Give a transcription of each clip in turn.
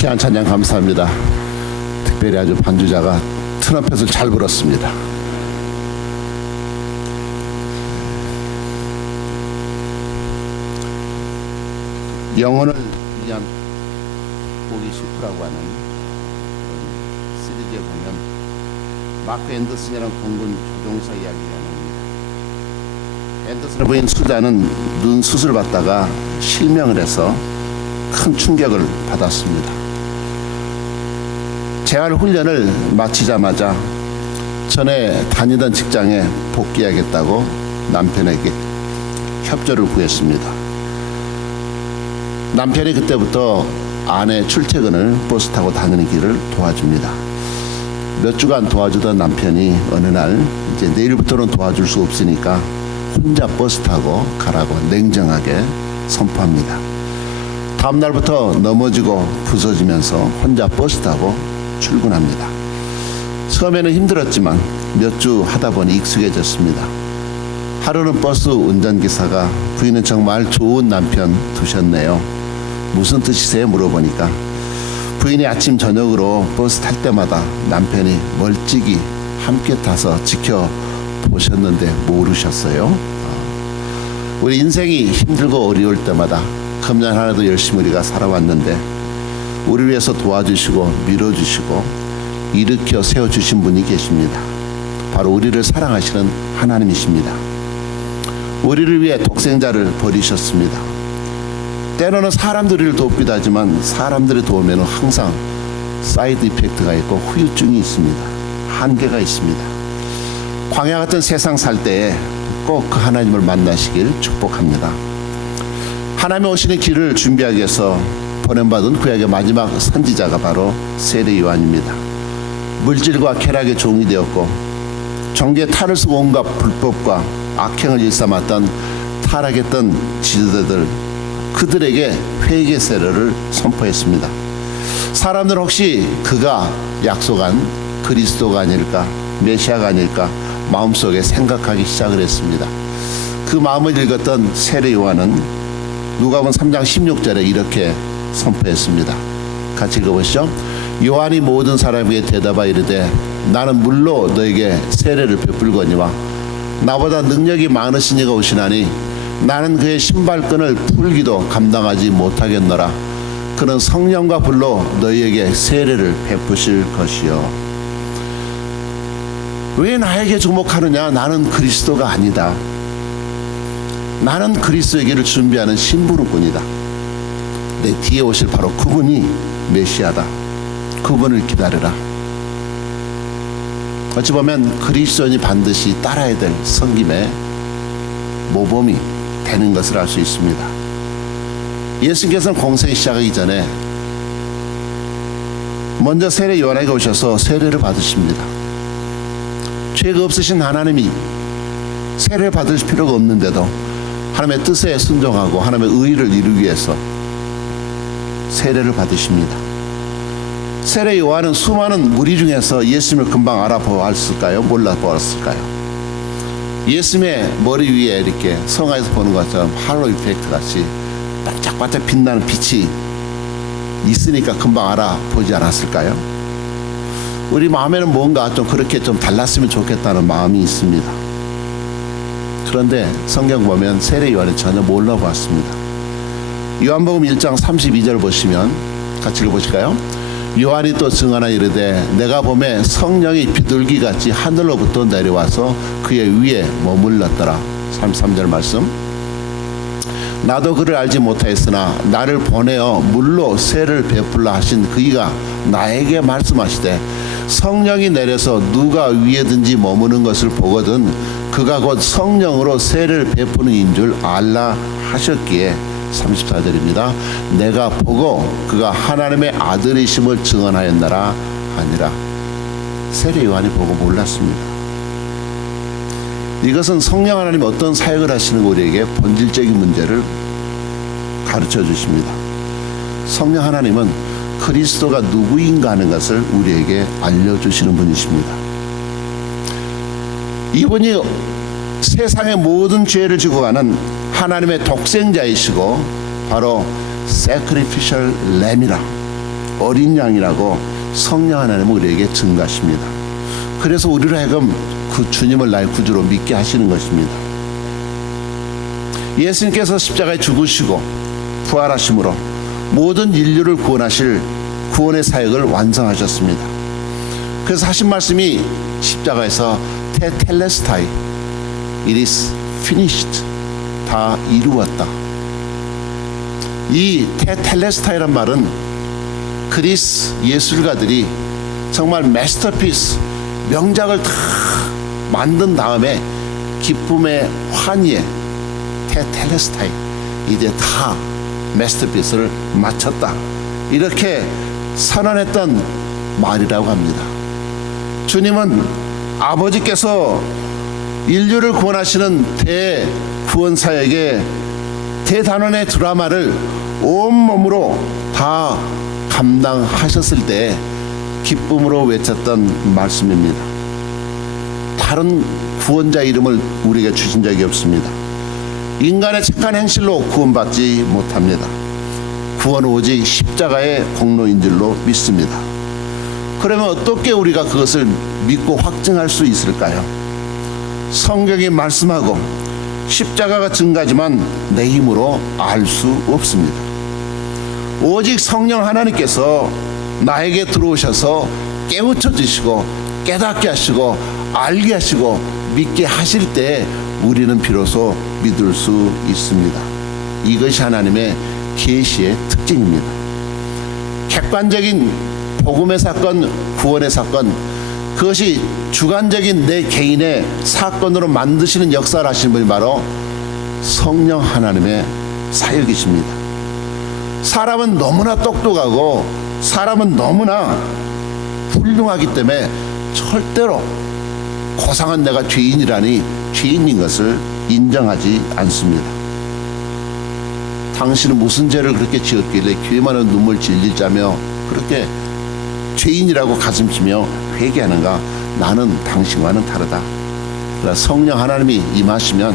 귀한 찬양 감사합니다. 특별히 아주 반주자가 트럼펫을 잘 불었습니다. 영혼을 위한 보기 싶으라고 하는 시리즈에 보면 마크 앤더슨이라는 공군 조종사 이야기가 나옵니다. 앤더슨의 부인 수자는 눈 수술을 받다가 실명을 해서 큰 충격을 받았습니다. 재활 훈련을 마치자마자 전에 다니던 직장에 복귀하겠다고 남편에게 협조를 구했습니다. 남편이 그때부터 아내 출퇴근을 버스 타고 다니는 길을 도와줍니다. 몇 주간 도와주던 남편이 어느 날 이제 내일부터는 도와줄 수 없으니까 혼자 버스 타고 가라고 냉정하게 선포합니다. 다음 날부터 넘어지고 부서지면서 혼자 버스 타고 출근합니다. 처음에는 힘들었지만 몇 주 하다 보니 익숙해졌습니다. 하루는 버스 운전기사가 부인은 정말 좋은 남편 두셨네요. 무슨 뜻이세요? 물어보니까 부인이 아침 저녁으로 버스 탈 때마다 남편이 멀찍이 함께 타서 지켜보셨는데 모르셨어요? 우리 인생이 힘들고 어려울 때마다 금년 하나도 열심히 우리가 살아왔는데 우리를 위해서 도와주시고 밀어주시고 일으켜 세워주신 분이 계십니다. 바로 우리를 사랑하시는 하나님이십니다. 우리를 위해 독생자를 버리셨습니다. 때로는 사람들을 돕기도 하지만 사람들의 도움에는 항상 사이드 이펙트가 있고 후유증이 있습니다. 한계가 있습니다. 광야 같은 세상 살 때에 꼭 그 하나님을 만나시길 축복합니다. 하나님 오시는 길을 준비하기 위해서 보냄받은 그에게 마지막 선지자가 바로 세례 요한입니다. 물질과 쾌락의 종이 되었고 정죄의 탈을 쓰고 온갖 불법과 악행을 일삼았던 타락했던 지도자들 그들에게 회개 세례를 선포했습니다. 사람들은 혹시 그가 약속한 그리스도가 아닐까 메시아가 아닐까 마음속에 생각하기 시작을 했습니다. 그 마음을 읽었던 세례 요한은 누가복음 3장 16절에 이렇게 선포했습니다. 같이 읽어보시죠. 요한이 모든 사람에게 대답하여 이르되 나는 물로 너에게 세례를 베풀거니와 나보다 능력이 많으신 이가 오시나니 나는 그의 신발끈을 풀기도 감당하지 못하겠노라. 그는 성령과 불로 너희에게 세례를 베푸실 것이요. 왜 나에게 주목하느냐? 나는 그리스도가 아니다. 나는 그리스도의 길을 준비하는 심부름꾼이다. 내 뒤에 오실 바로 그분이 메시아다. 그분을 기다려라. 어찌 보면 그리스도인이 반드시 따라야 될 섬김의 모범이 되는 것을 알 수 있습니다. 예수님께서는 공생이 시작하기 전에 먼저 세례 요한에게 오셔서 세례를 받으십니다. 죄가 없으신 하나님이 세례를 받을 필요가 없는데도 하나님의 뜻에 순종하고 하나님의 의를 이루기 위해서 세례를 받으십니다. 세례 요한은 수많은 무리 중에서 예수님을 금방 알아보았을까요? 몰라보았을까요? 예수님의 머리 위에 이렇게 성화에서 보는 것처럼 할로 이펙트 같이 반짝반짝 빛나는 빛이 있으니까 금방 알아보지 않았을까요? 우리 마음에는 뭔가 좀 그렇게 좀 달랐으면 좋겠다는 마음이 있습니다. 그런데 성경 보면 세례 요한은 전혀 몰라보았습니다. 요한복음 1장 32절 보시면 같이 읽어보실까요? 요한이 또 증언하여 이르되 내가 보매 성령이 비둘기같이 하늘로부터 내려와서 그의 위에 머물렀더라. 33절 말씀. 나도 그를 알지 못하였으나 나를 보내어 물로 세를 베풀라 하신 그이가 나에게 말씀하시되 성령이 내려서 누가 위에든지 머무는 것을 보거든 그가 곧 성령으로 세를 베푸는 인 줄 알라 하셨기에 34절입니다. 내가 보고 그가 하나님의 아들이심을 증언하였나라 하니라. 세례 요한이 보고 몰랐습니다. 이것은 성령 하나님이 어떤 사역을 하시는 우리에게 본질적인 문제를 가르쳐 주십니다. 성령 하나님은 그리스도가 누구인가 하는 것을 우리에게 알려주시는 분이십니다. 이분이 세상의 모든 죄를 지고 가는 하나님의 독생자이시고 바로 sacrificial lamb이라 어린 양이라고 성령 하나님은 우리에게 증가하십니다. 그래서 우리로 하여금 그 주님을 나의 구주로 믿게 하시는 것입니다. 예수님께서 십자가에 죽으시고 부활하심으로 모든 인류를 구원하실 구원의 사역을 완성하셨습니다. 그래서 하신 말씀이 십자가에서 테텔레스타이, It is finished, 다 이루었다. 이 테텔레스타이란 말은 그리스 예술가들이 정말 마스터피스, 명작을 다 만든 다음에 기쁨의 환희에 테텔레스타이, 이제 다 마스터피스를 마쳤다, 이렇게 선언했던 말이라고 합니다. 주님은 아버지께서 인류를 구원하시는 대구원 사역의 대단원의 드라마를 온몸으로 다 감당하셨을 때 기쁨으로 외쳤던 말씀입니다. 다른 구원자 이름을 우리에게 주신 적이 없습니다. 인간의 착한 행실로 구원받지 못합니다. 구원은 오직 십자가의 공로인 줄로 믿습니다. 그러면 어떻게 우리가 그것을 믿고 확증할 수 있을까요? 성경이 말씀하고 십자가가 증가하지만 내 힘으로 알 수 없습니다. 오직 성령 하나님께서 나에게 들어오셔서 깨우쳐 주시고 깨닫게 하시고 알게 하시고 믿게 하실 때 우리는 비로소 믿을 수 있습니다. 이것이 하나님의 계시의 특징입니다. 객관적인 복음의 사건, 구원의 사건, 그것이 주관적인 내 개인의 사건으로 만드시는 역사를 하시는 분이 바로 성령 하나님의 사역이십니다. 사람은 너무나 똑똑하고 사람은 너무나 훌륭하기 때문에 절대로 고상한 내가 죄인이라니 죄인인 것을 인정하지 않습니다. 당신은 무슨 죄를 그렇게 지었길래 귀에만은 눈물 질질 짜며 그렇게 죄인이라고 가슴치며 회개하는가? 나는 당신과는 다르다. 그러나 성령 하나님이 임하시면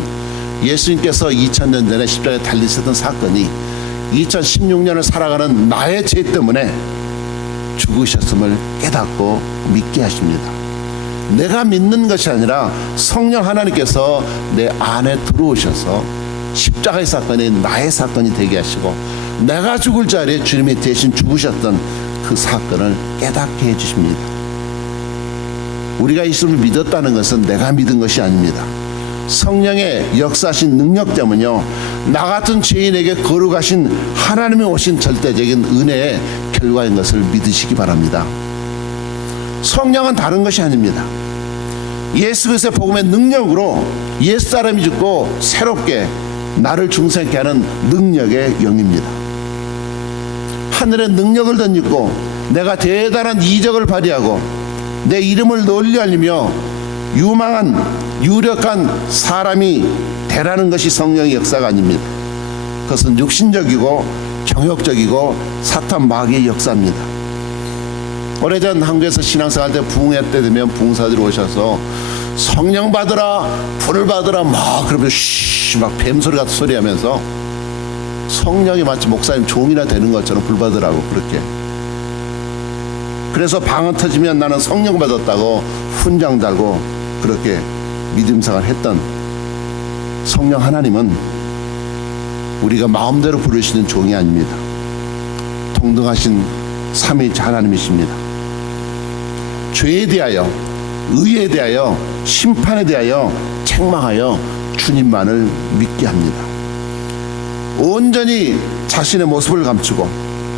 예수님께서 2000년 전에 십자가에 달리셨던 사건이 2016년을 살아가는 나의 죄 때문에 죽으셨음을 깨닫고 믿게 하십니다. 내가 믿는 것이 아니라 성령 하나님께서 내 안에 들어오셔서 십자가의 사건이 나의 사건이 되게 하시고 내가 죽을 자리에 주님이 대신 죽으셨던 그 사건을 깨닫게 해주십니다. 우리가 예수를 믿었다는 것은 내가 믿은 것이 아닙니다. 성령의 역사하신 능력 때문에요, 나 같은 죄인에게 거룩하신 하나님이 오신 절대적인 은혜의 결과인 것을 믿으시기 바랍니다. 성령은 다른 것이 아닙니다. 예수 그리스도의 복음의 능력으로 옛사람이 죽고 새롭게 나를 중생케 하는 능력의 영입니다. 하늘의 능력을 덧입고 내가 대단한 이적을 발휘하고 내 이름을 널리 알리며 유력한 사람이 되라는 것이 성령의 역사가 아닙니다. 그것은 육신적이고 정욕적이고 사탄 마귀의 역사입니다. 오래전 한국에서 신앙생활 때 부흥회 때 되면 부흥사들이 오셔서 성령 받으라, 불을 받으라 막 그러면 막 뱀소리 같은 소리 하면서 성령이 마치 목사님 종이나 되는 것처럼 불 받으라고 그렇게. 그래서 방언 터지면 나는 성령 받았다고 훈장 달고 그렇게 믿음생활 했던 성령 하나님은 우리가 마음대로 부르시는 종이 아닙니다. 동등하신 삼위일체 하나님이십니다. 죄에 대하여, 의에 대하여, 심판에 대하여 책망하여 주님만을 믿게 합니다. 온전히 자신의 모습을 감추고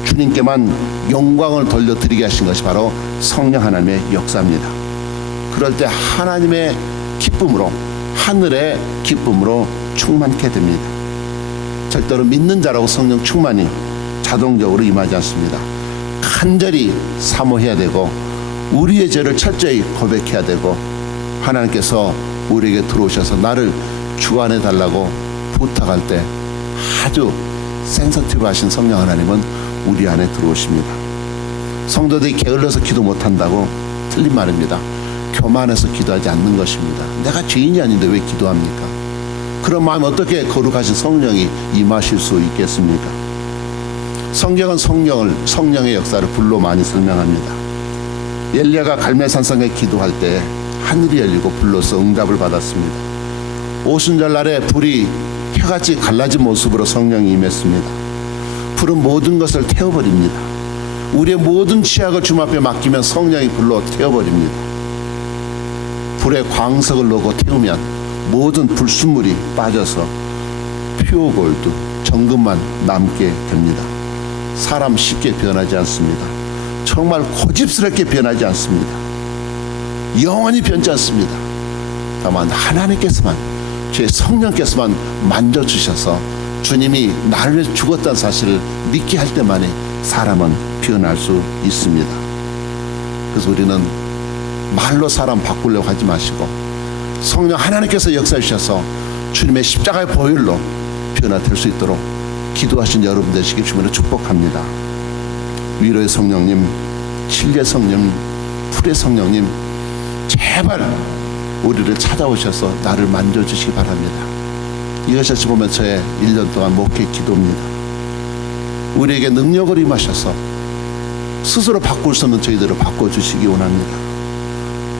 주님께만 영광을 돌려드리게 하신 것이 바로 성령 하나님의 역사입니다. 그럴 때 하나님의 기쁨으로, 하늘의 기쁨으로 충만케 됩니다. 절대로 믿는 자라고 성령 충만이 자동적으로 임하지 않습니다. 간절히 사모해야 되고 우리의 죄를 철저히 고백해야 되고 하나님께서 우리에게 들어오셔서 나를 주관해 달라고 부탁할 때 아주 센서티브하신 성령 하나님은 우리 안에 들어오십니다. 성도들이 게을러서 기도 못한다고 틀린 말입니다. 교만해서 기도하지 않는 것입니다. 내가 죄인이 아닌데 왜 기도합니까? 그런 마음에 어떻게 거룩하신 성령이 임하실 수 있겠습니까? 성경은 성령의 역사를 불로 많이 설명합니다. 엘리야가 갈멜산성에 기도할 때 하늘이 열리고 불로서 응답을 받았습니다. 오순절날에 불이 혀같이 갈라진 모습으로 성령이 임했습니다. 불은 모든 것을 태워버립니다. 우리의 모든 취약을 주님 앞에 맡기면 성령이 불로 태워버립니다. 불에 광석을 넣고 태우면 모든 불순물이 빠져서 퓨어 골드, 정금만 남게 됩니다. 사람 쉽게 변하지 않습니다. 정말 고집스럽게 변하지 않습니다. 영원히 변치 않습니다. 다만 하나님께서만, 제 성령께서만 만져주셔서 주님이 나를 위해 죽었다는 사실을 믿게 할 때만이 사람은 변할 수 있습니다. 그래서 우리는 말로 사람 바꾸려고 하지 마시고 성령 하나님께서 역사해 주셔서 주님의 십자가의 보혈로 변화될 수 있도록 기도하신 여러분 되시길 주님으로 축복합니다. 위로의 성령님, 진리의 성령님, 풀의 성령님, 제발 우리를 찾아오셔서 나를 만져주시기 바랍니다. 이것이 어찌 보면 저의 1년 동안 목회 기도입니다. 우리에게 능력을 임하셔서 스스로 바꿀 수 없는 저희들을 바꿔주시기 원합니다.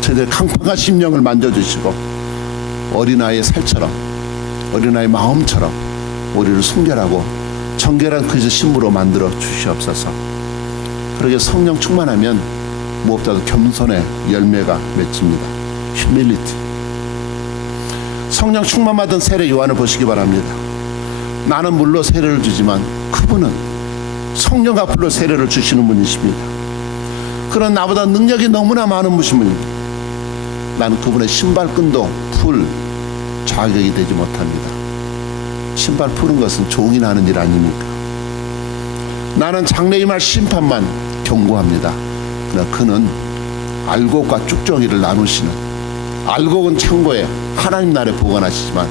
저희들 강팍한 심령을 만져주시고 어린아이의 살처럼, 어린아이의 마음처럼 우리를 순결하고 정결한 그리스도 신부로 만들어 주시옵소서. 그러게 성령 충만하면 무엇보다도 겸손의 열매가 맺힙니다. 휴밀리티. 성령 충만받은 세례 요한을 보시기 바랍니다. 나는 물로 세례를 주지만 그분은 성령과 불로 세례를 주시는 분이십니다. 그런 나보다 능력이 너무나 많은 분입니다. 나는 그분의 신발끈도 풀 자격이 되지 못합니다. 신발 푸는 것은 종이 나는 일 아닙니까? 나는 장래임할 심판만 경고합니다. 그러나 그는 알곡과 쭉정이를 나누시는, 알곡은 창고에 하나님 나라에 보관하시지만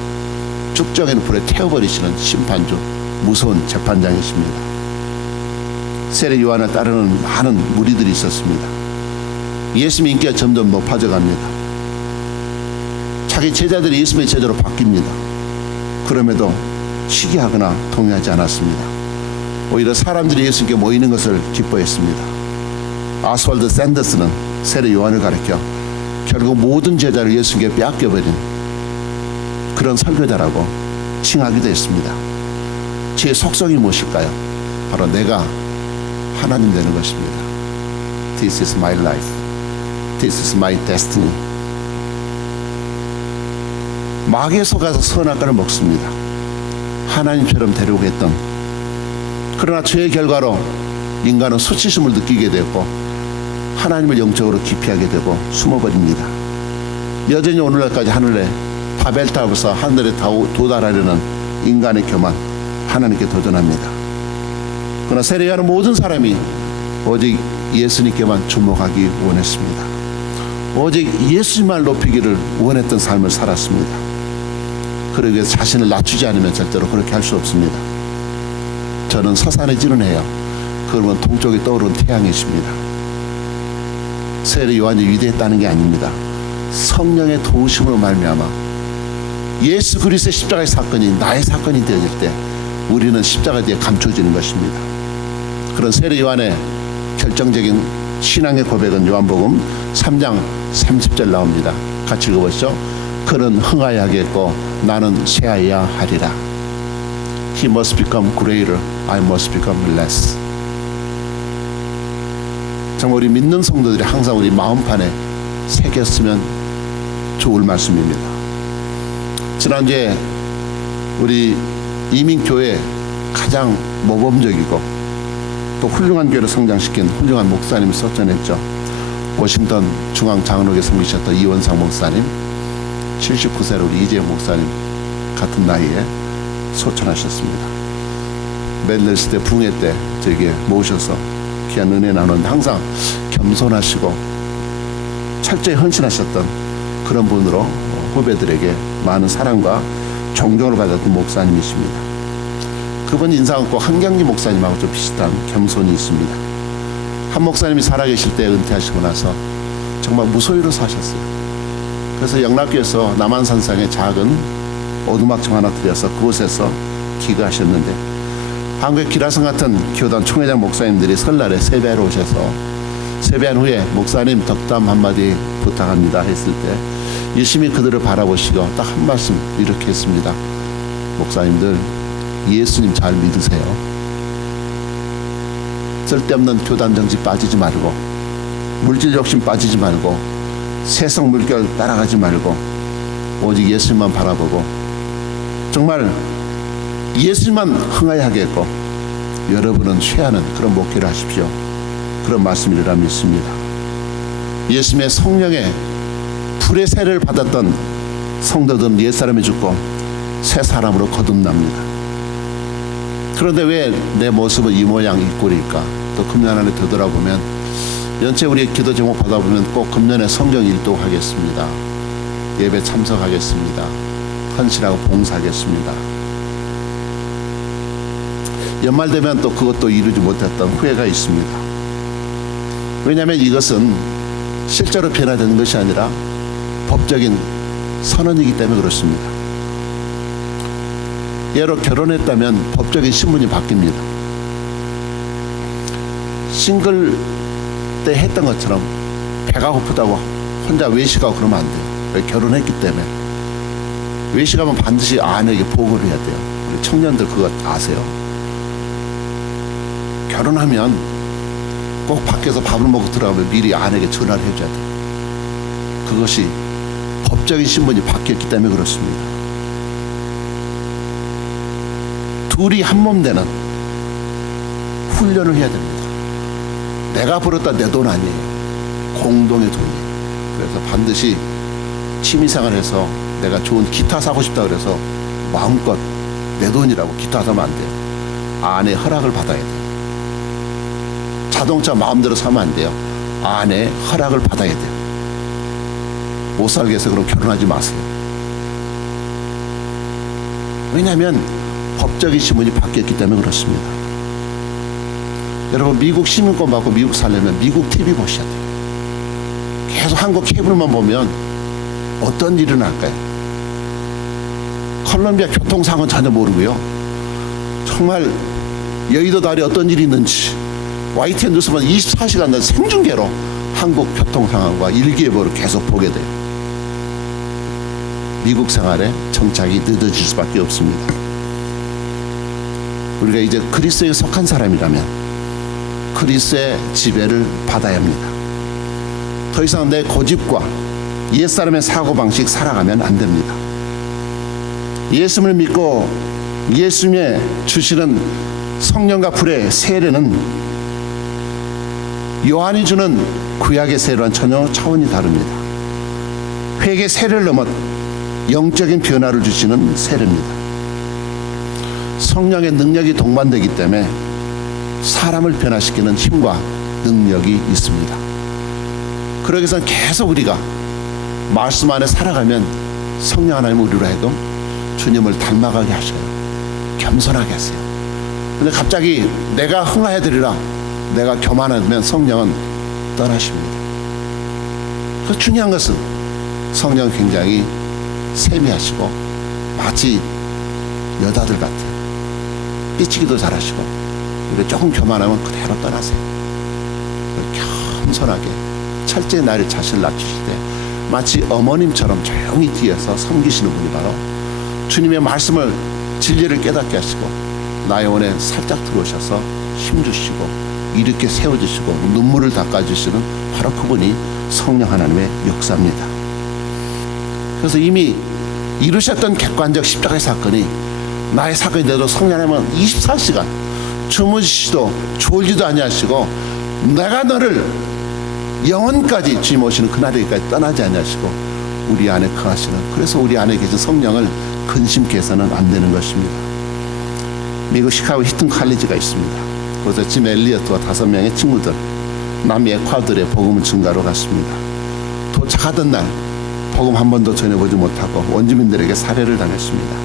쭉정이는 불에 태워버리시는 심판주, 무서운 재판장이십니다. 세례 요한을 따르는 많은 무리들이 있었습니다. 예수님의 인기가 점점 높아져갑니다. 자기 제자들이 예수님의 제자로 바뀝니다. 그럼에도 시기하거나 동의하지 않았습니다. 오히려 사람들이 예수님께 모이는 것을 기뻐했습니다. 아스왈드 샌더스는 세례 요한을 가르쳐 결국 모든 제자를 예수님께 빼앗겨버린 그런 설교자라고 칭하기도 했습니다. 제 속성이 무엇일까요? 바로 내가 하나님 되는 것입니다. This is my life. This is my destiny. 마귀에 속아서 선한 것을 먹습니다. 하나님처럼 되려고 했던, 그러나 죄의 결과로 인간은 수치심을 느끼게 되고 하나님을 영적으로 기피하게 되고 숨어버립니다. 여전히 오늘날까지 하늘에 바벨탑에서 하늘에 도달하려는 인간의 교만, 하나님께 도전합니다. 그러나 세례하는 모든 사람이 오직 예수님께만 주목하기 원했습니다. 오직 예수님만 높이기를 원했던 삶을 살았습니다. 그러기 위해서 자신을 낮추지 않으면 절대로 그렇게 할 수 없습니다. 저는 서산에 지는 해요. 그러면 동쪽에 떠오른 태양이십니다. 세례 요한이 위대했다는 게 아닙니다. 성령의 도우심으로 말미암아 예수 그리스도의 십자가의 사건이 나의 사건이 되어질 때 우리는 십자가 뒤에 감춰지는 것입니다. 그런 세례 요한의 결정적인 신앙의 고백은 요한복음 3장 30절 나옵니다. 같이 읽어보시죠. 그는 흥하여야 하겠고 나는 쇠하여야 하리라. He must become greater, I must become less. 정말 우리 믿는 성도들이 항상 우리 마음판에 새겼으면 좋을 말씀입니다. 지난주에 우리 이민교회 가장 모범적이고 또 훌륭한 교회를 성장시킨 훌륭한 목사님을 소천했죠. 워싱턴 중앙장로교에 섬기셨던 이원상 목사님, 79세로 우리 이재용 목사님 같은 나이에 소천하셨습니다. 멜레스 때 붕해 때 저에게 모셔서 귀한 은혜 나누는데 항상 겸손하시고 철저히 헌신하셨던 그런 분으로 후배들에게 많은 사랑과 존경을 받았던 목사님이십니다. 그분 인상은 꼭 한경기 목사님하고 좀 비슷한 겸손이 있습니다. 한 목사님이 살아계실 때 은퇴하시고 나서 정말 무소유로 사셨어요. 그래서 영락교에서 남한산상에 작은 오두막청 하나 들여서 그곳에서 기거하셨는데 한국의 기라성 같은 교단 총회장 목사님들이 설날에 세배하러 오셔서 세배한 후에 목사님 덕담 한마디 부탁합니다 했을 때 유심히 그들을 바라보시고 딱 한 말씀 이렇게 했습니다. 목사님들 예수님 잘 믿으세요. 쓸데없는 교단 정치 빠지지 말고 물질 욕심 빠지지 말고 세상 물결 따라가지 말고 오직 예수님만 바라보고 정말 예수님만 흥하게 하겠고 여러분은 쇠하는 그런 목회를 하십시오. 그런 말씀이라 믿습니다. 예수님의 성령의 불의 세례를 받았던 성도들은 옛사람이 죽고 새 사람으로 거듭납니다. 그런데 왜 내 모습은 이 모양 이 꼴일까? 또 금년 안에 되돌아보면 연체 우리 기도 제목 받아보면 꼭 금년에 성경 일독하겠습니다. 예배 참석하겠습니다. 헌신하고 봉사하겠습니다. 연말 되면 또 그것도 이루지 못했던 후회가 있습니다. 왜냐하면 이것은 실제로 변화되는 것이 아니라 법적인 선언이기 때문에 그렇습니다. 예로 결혼했다면 법적인 신분이 바뀝니다. 싱글 때 했던 것처럼 배가 고프다고 혼자 외식하고 그러면 안 돼요. 결혼했기 때문에 외식하면 반드시 아내에게 보고를 해야 돼요. 우리 청년들 그거 아세요? 결혼하면 꼭 밖에서 밥을 먹고 들어가면 미리 아내에게 전화를 해줘야 돼요. 그것이 법적인 신분이 바뀌었기 때문에 그렇습니다. 둘이 한 몸 되는 훈련을 해야 됩니다. 내가 벌었다 내 돈 아니에요. 공동의 돈이에요. 그래서 반드시 취미생활해서 내가 좋은 기타 사고 싶다 그래서 마음껏 내 돈이라고 기타 사면 안 돼요. 아내 허락을 받아야 돼요. 자동차 마음대로 사면 안 돼요. 아내 허락을 받아야 돼요. 못 살게 해서 그럼 결혼하지 마세요. 왜냐하면 법적인 신분이 바뀌었기 때문에 그렇습니다. 여러분 미국 시민권 받고 미국 살려면 미국 TV 보셔야 돼요. 계속 한국 케이블만 보면 어떤 일이 날까요? 콜롬비아 교통사고는 전혀 모르고요. 정말 여의도 다리 어떤 일이 있는지 YTN 뉴스만 24시간 생중계로 한국 교통 상황과 일기예보를 계속 보게 돼요. 미국 생활에 정착이 늦어질 수밖에 없습니다. 우리가 이제 그리스도에 속한 사람이라면 그리스도의 지배를 받아야 합니다. 더 이상 내 고집과 옛사람의 사고방식 살아가면 안 됩니다. 예수님을 믿고 예수님의 주시는 성령과 불의 세례는 요한이 주는 구약의 세례와는 전혀 차원이 다릅니다. 회개 세례를 넘어 영적인 변화를 주시는 세례입니다. 성령의 능력이 동반되기 때문에 사람을 변화시키는 힘과 능력이 있습니다. 그러기 위해서는 계속 우리가 말씀 안에 살아가면 성령 하나님 우리로 하여금 주님을 닮아가게 하셔요. 겸손하게 하세요. 근데 갑자기 내가 흥하해드리라 내가 교만하면 성령은 떠나십니다. 그 중요한 것은 성령은 굉장히 세미하시고 마치 여자들 같아요. 삐치기도 잘하시고 조금 교만하면 그대로 떠나세요. 겸손하게 철저히 나를 자신을 낮추시되 마치 어머님처럼 조용히 뒤에서 섬기시는 분이 바로 주님의 말씀을 진리를 깨닫게 하시고 나의 영혼에 살짝 들어오셔서 힘주시고 이렇게 세워주시고 눈물을 닦아주시는 바로 그분이 성령 하나님의 역사입니다. 그래서 이미 이루셨던 객관적 십자가의 사건이 나의 사건이 돼도 성령 하나님은 24시간 주무시지도 졸지도 아니하시고 내가 너를 영원까지 주님 오시는 그날에까지 떠나지 아니하시고 우리 안에 거하시는, 그래서 우리 안에 계신 성령을 근심케 해서는 안 되는 것입니다. 미국 시카고 히튼 칼리지가 있습니다. 거기서 짐 엘리어트와 5명의 친구들 남미 에콰도르에 복음을 증가로 갔습니다. 도착하던 날 복음 한 번도 전해보지 못하고 원주민들에게 살해를 당했습니다.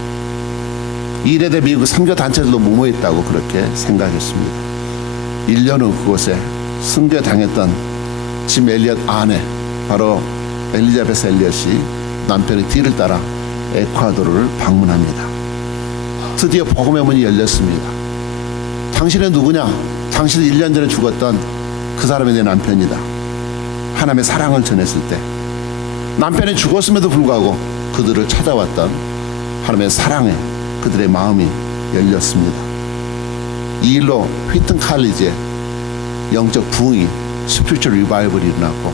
이래대 미국 선교 단체들도 무모했다고 그렇게 생각했습니다. 1년 후 그곳에 순교에 당했던 짐 엘리엇 아내 바로 엘리자베스 엘리엇이 남편의 뒤를 따라 에콰도르를 방문합니다. 드디어 복음의 문이 열렸습니다. 당신은 누구냐? 당신은 1년 전에 죽었던 그 사람이 내 남편이다. 하나님의 사랑을 전했을 때 남편이 죽었음에도 불구하고 그들을 찾아왔던 하나님의 사랑에 그들의 마음이 열렸습니다. 이 일로 휘튼 칼리지에 영적 부흥이 스피리추얼 리바이벌이 일어났고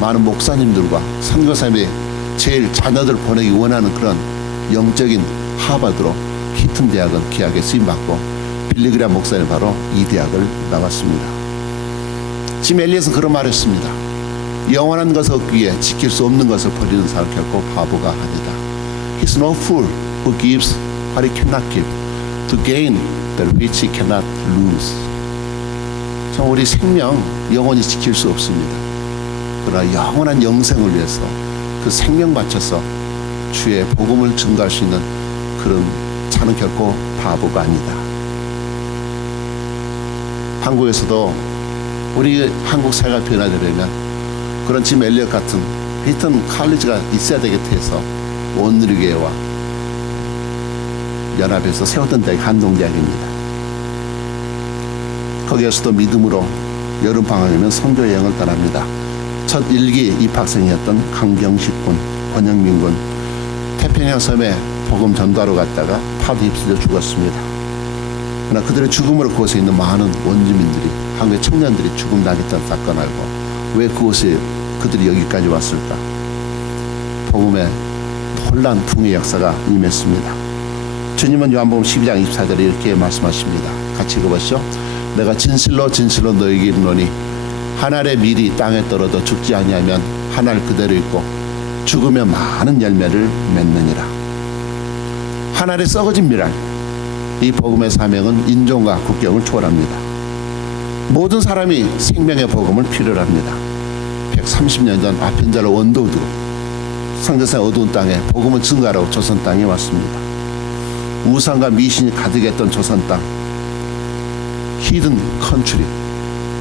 많은 목사님들과 선교사님의 제일 자녀들 보내기 원하는 그런 영적인 하버드로 휘튼 대학은 귀하게 쓰임받고 빌리그레암 목사님 바로 이 대학을 나왔습니다. 짐 엘리엇은 그런 말을 했습니다. 영원한 것을 얻기 위해 지킬 수 없는 것을 버리는 사람 결코 바보가 아니다. He's no fool who gives what he cannot give to gain that which he cannot lose. 참 우리 생명 영원히 지킬 수 없습니다. 그러나 영원한 영생을 위해서 그 생명 바쳐서 주의 복음을 증거할 수 있는 그런 자는 결코 바보가 아니다. 한국에서도 우리 한국 사회가 변화되려면 그런 짐 엘리엇 같은 휘튼 칼리지가 있어야 되겠다 해서 온누리교회와 연합해서 세웠던 대학이 한동대학입니다. 거기에서도 믿음으로 여름방학이면 선교여행을 떠납니다. 첫 일기 입학생이었던 강경식 군, 권영민 군 태평양 섬에 복음 전도하러 갔다가 파도 휩쓸려 죽었습니다. 그러나 그들의 죽음으로 그곳에 있는 많은 원주민들이, 한국의 청년들이 죽음 당했던 사건 알고 왜 그곳에 그들이 여기까지 왔을까? 복음의 혼란 붕의 역사가 임했습니다. 주님은 요한복음 12장 24절에 이렇게 말씀하십니다. 같이 읽어보시죠. 내가 진실로 진실로 너에게 이르노니 한 알의 밀이 땅에 떨어져 죽지 아니하면 한 알 그대로 있고 죽으면 많은 열매를 맺느니라. 한 알의 썩어진 밀알, 이 복음의 사명은 인종과 국경을 초월합니다. 모든 사람이 생명의 복음을 필요로 합니다. 130년 전 아펜자로 원도우드로 선교사의 어두운 땅에 복음을 증거하라고 조선 땅에 왔습니다. 우상과 미신이 가득했던 조선 땅, 히든 컨트리,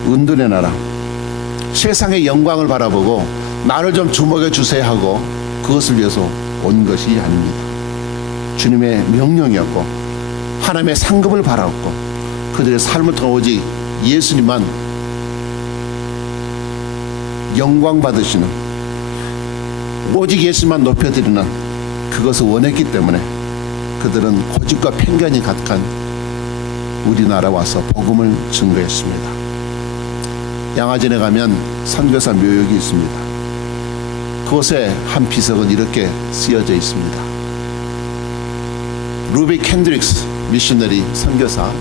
은둔의 나라, 세상의 영광을 바라보고 나를 좀 주목해 주세요 하고 그것을 위해서 온 것이 아닙니다. 주님의 명령이었고 하나님의 상급을 바라었고 그들의 삶을 통해 오직 예수님만 영광 받으시는, 오직 예수만 높여드리는 그것을 원했기 때문에 그들은 고집과 편견이 가득한 우리나라 와서 복음을 증거했습니다. 양화진에 가면 선교사 묘역이 있습니다. 그곳에 한 비석은 이렇게 쓰여져 있습니다. 루비 캔드릭스 미셔너리 선교사,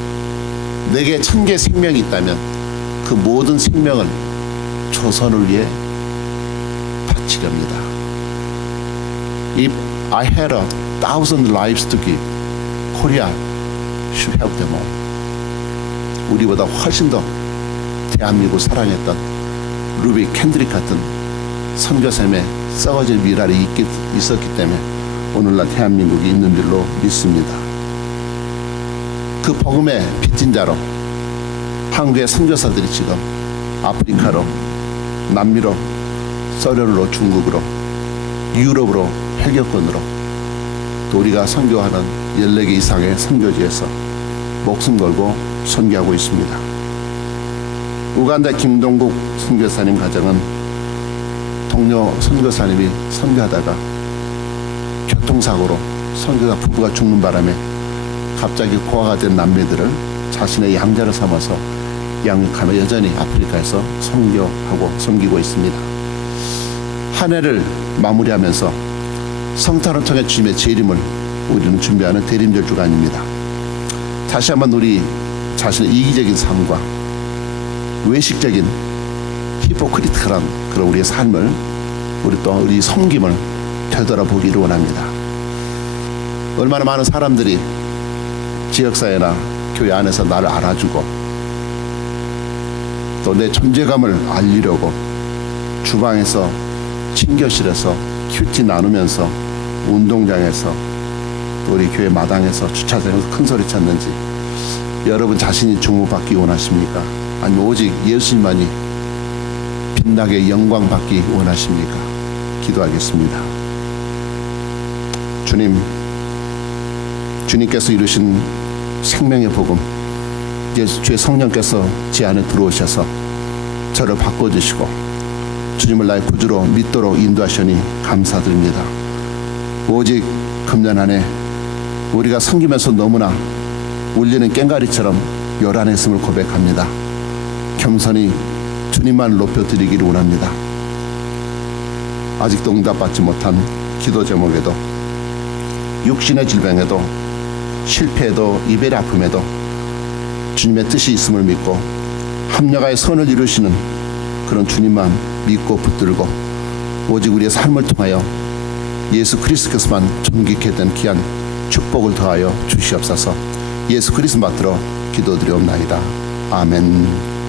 내게 1000개의 생명이 있다면 그 모든 생명을 조선을 위해 바치렵니다. If I had 1,000 lives to give, Korea should help them all. 우리보다 훨씬 더 대한민국을 사랑했던 루비 캔드릭 같은 선교사님의 썩어질 미랄이 있었기 때문에 오늘날 대한민국이 있는 줄로 믿습니다. 그 복음의 빚진 자로 한국의 선교사들이 지금 아프리카로, 남미로, 서련으로, 중국으로, 유럽으로, 해결권으로 또 우리가 선교하는 14개 이상의 선교지에서 목숨 걸고 선교하고 있습니다. 우간다 김동국 선교사님 가정은 동료 선교사님이 선교하다가 교통사고로 선교사 부부가 죽는 바람에 갑자기 고아가 된 남매들을 자신의 양자로 삼아서 양육하며 여전히 아프리카에서 선교하고 섬기고 있습니다. 한 해를 마무리하면서 성탄을 통해 주님의 재림을 우리는 준비하는 대림절 주간입니다. 다시 한번 우리 자신의 이기적인 삶과 외식적인 히포크리트한 그런 우리의 삶을, 우리 또 우리 섬김을 되돌아보기를 원합니다. 얼마나 많은 사람들이 지역사회나 교회 안에서 나를 알아주고 또 내 존재감을 알리려고 주방에서, 친교실에서, 큐티 나누면서, 운동장에서, 또 우리 교회 마당에서, 주차장에서 큰 소리 쳤는지 여러분 자신이 주목받기 원하십니까? 아니면 오직 예수님만이 빛나게 영광 받기 원하십니까? 기도하겠습니다. 주님, 주님께서 이루신 생명의 복음, 예수 주의 성령께서 제 안에 들어오셔서 저를 바꿔주시고 주님을 나의 구주로 믿도록 인도하시니 감사드립니다. 오직 금년 안에 우리가 섬기면서 너무나 울리는 꽹과리처럼 요란했음을 고백합니다. 겸손히 주님만 높여드리기를 원합니다. 아직도 응답받지 못한 기도 제목에도, 육신의 질병에도, 실패에도, 이별의 아픔에도 주님의 뜻이 있음을 믿고 합력하여 선을 이루시는 그런 주님만 믿고 붙들고 오직 우리의 삶을 통하여 예수 그리스도께서만 존귀케 된 귀한 축복을 더하여 주시옵소서. 예수 그리스도 받들어 기도드리옵나이다. 아멘.